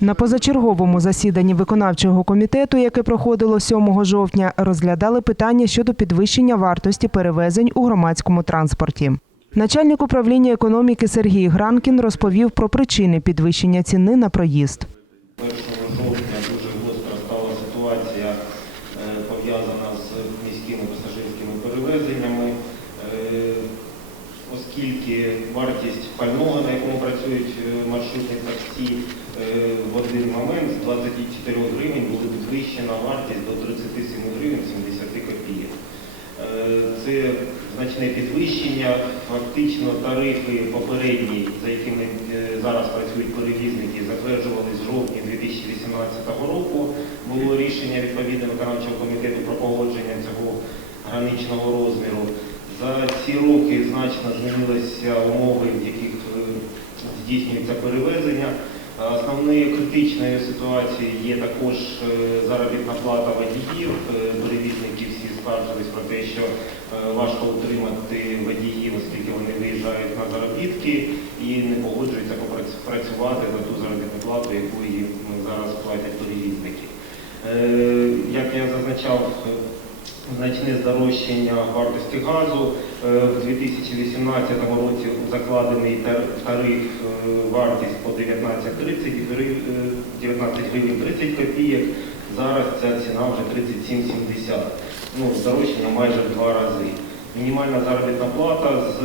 На позачерговому засіданні виконавчого комітету, яке проходило 7 жовтня, розглядали питання щодо підвищення вартості перевезень у громадському транспорті. Начальник управління економіки Сергій Гранкін розповів про причини підвищення ціни на проїзд. 1 жовтня дуже гостра стала ситуація пов'язана з міськими пасажирськими перевезеннями, оскільки вартість пального, на якому працюють е, маршрутні таксі, е, в один момент з 24 гривень була підвищена вартість до 37 гривень 70 копійок. Е, Це значне підвищення. Фактично тарифи попередні, за якими е, зараз працюють перевізники, затверджувались в жовтні 2018 року. Було рішення відповідно виконавчого комітету про погодження цього граничного розміру. За ці роки значно змінилися умови, в яких здійснюється перевезення. Основною критичною ситуацією є також е, заробітна плата водіїв. Е, Перевізники всі скаржились про те, що е, важко утримати водіїв, оскільки вони виїжджають на заробітки і не погоджуються працювати за ту заробітну плату, яку їм зараз платять перевізники. Е, Як я зазначав, е, значне здорожчання вартості газу. Е, В 2018 році закладений тариф е, вартість по 19,30 е, 19 гривень 30 копійок. Зараз ця ціна вже 37,70. Ну, здорожчання майже в два рази. Мінімальна заробітна плата з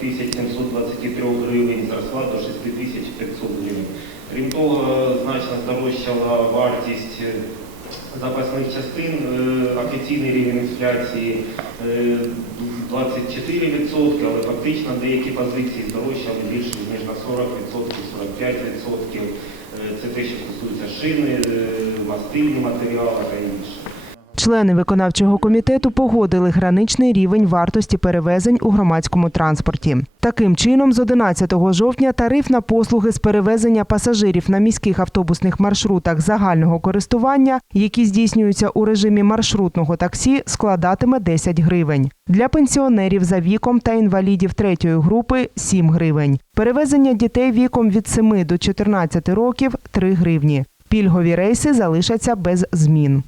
3723 гривень зросла до 6500 гривень. Крім того, значно здорожчала вартість запасних частин, е, офіційний рівень інфляції е, 24%, але фактично деякі позиції здорожчали більше ніж на 40%, 45%. Е, Це те, що стосується шини, е, мастильні матеріали. Члени виконавчого комітету погодили граничний рівень вартості перевезень у громадському транспорті. Таким чином, з 11 жовтня тариф на послуги з перевезення пасажирів на міських автобусних маршрутах загального користування, які здійснюються у режимі маршрутного таксі, складатиме 10 гривень. Для пенсіонерів за віком та інвалідів третьої групи 7 гривень. Перевезення дітей віком від 7 до 14 років 3 гривні. Пільгові рейси залишаться без змін.